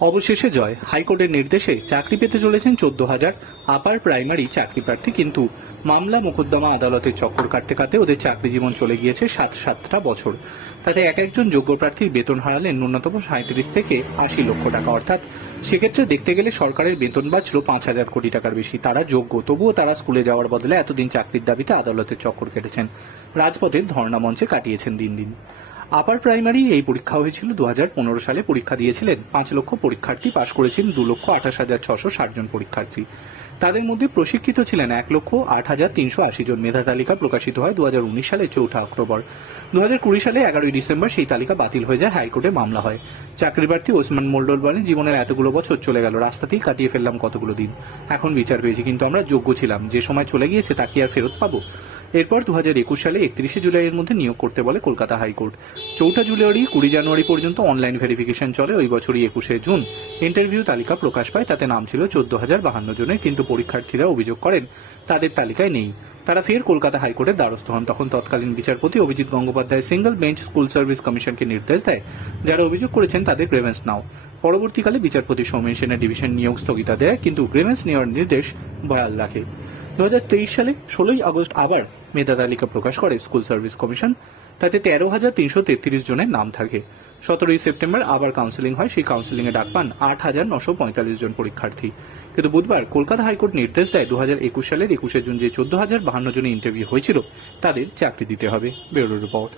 অবশেষে জয়। হাইকোর্টের নির্দেশে চাকরি পেতে চলেছেন চোদ্দ হাজার। আপার প্রাইমারি চাকরি প্রার্থী কিন্তু মামলা মোকদ্দমা আদালতের চক্কর কাটতে কাটতে ওদের চাকরি জীবন চলে গিয়েছে সাত সাতটা বছর। তাতে এক একজন যোগ্য প্রার্থীর বেতন হারালেন ন্যূনতম সাঁত্রিশ থেকে আশি লক্ষ টাকা। অর্থাৎ সেক্ষেত্রে দেখতে গেলে সরকারের বেতন বাঁচল পাঁচ হাজার কোটি টাকার বেশি। তারা যোগ্য, তবুও তারা স্কুলে যাওয়ার বদলে এতদিন চাকরির দাবিতে আদালতের চক্কর কেটেছেন। রাজপথের ধর্ণা মঞ্চে কাটিয়েছেন দিন দিন। আপার প্রাইমারি এই পরীক্ষা হয়েছিল দু হাজার পনেরো সালে। পরীক্ষা দিয়েছিলেন। পাঁচ লক্ষ পরীক্ষার্থী পাশ করেছেন দু লক্ষ আঠাশ হাজার ছশো ষাট জন পরীক্ষার্থী। তাদের মধ্যে প্রশিক্ষিত ছিলেন এক লক্ষ আট হাজার তিনশো আশি জন মেধা তালিকা প্রকাশিত হয় দুহাজার উনিশ সালে চৌঠা অক্টোবর। দু কুড়ি সালে এগারোই ডিসেম্বর সেই তালিকা বাতিল হয়ে যায়, হাইকোর্টে মামলা হয়। চাকরি প্রার্থী ওসমান মোল্ডল বলেন, জীবনের এতগুলো বছর চলে গেল, রাস্তাতেই কাটিয়ে ফেললাম কতগুলো দিন। এখন বিচার পেয়েছি, কিন্তু আমরা যোগ্য ছিলাম। যে সময় চলে গিয়েছে তা কি আর ফেরত পাবো? এরপর দু হাজার একুশ সালে একত্রিশে জুলাইয়ের মধ্যে নিয়োগ করতে বলে কলকাতা হাইকোর্ট। চৌঠা জুলাইয়ারি কুড়ি জানুয়ারি পর্যন্ত অনলাইন ভেরিফিকেশন চলে ওই বছরই একুশে জুন। ইন্টারভিউ তালিকা প্রকাশ পায়, তাতে নাম ছিল চোদ্দ হাজার বাহান্ন জনের, কিন্তু পরীক্ষার্থীরা অভিযোগ করেন, তাদের তালিকায় নেই। তারা ফের কলকাতা হাইকোর্টের দ্বারস্থ হন। তখন তৎকালীন বিচারপতি Abhijit Gangopadhyay single bench school service কমিশনকে নির্দেশ দেয়, যারা অভিযোগ করেছেন তাদের গ্রেভেন্স নাও। পরবর্তীকালে বিচারপতি সৌমেন সেনের ডিভিশন নিয়োগ স্থগিতা দেয়, কিন্তু গ্রেভেন্স নেওয়ার নির্দেশ বহাল রাখে। দু হাজার তেইশ সালে ষোলোই আগস্ট আবার মেধা তালিকা প্রকাশ করে স্কুল সার্ভিস কমিশন। তাতে তেরো হাজার তিনশো তেত্রিশ জনের নাম থাকে। সতেরোই সেপ্টেম্বর আবার কাউন্সিলিং হয়। সেই কাউন্সিলিং এ ডাক পান আট হাজার নশো পঁয়তাল্লিশ জন পরীক্ষার্থী। কিন্তু বুধবার কলকাতা হাইকোর্ট নির্দেশ দেয় দু হাজার একুশ সালের একুশে জুন যে চোদ্দ হাজার বাহান্ন জনের ইন্টারভিউ হয়েছিল, তাদের চাকরি দিতে হবে। Bureau report.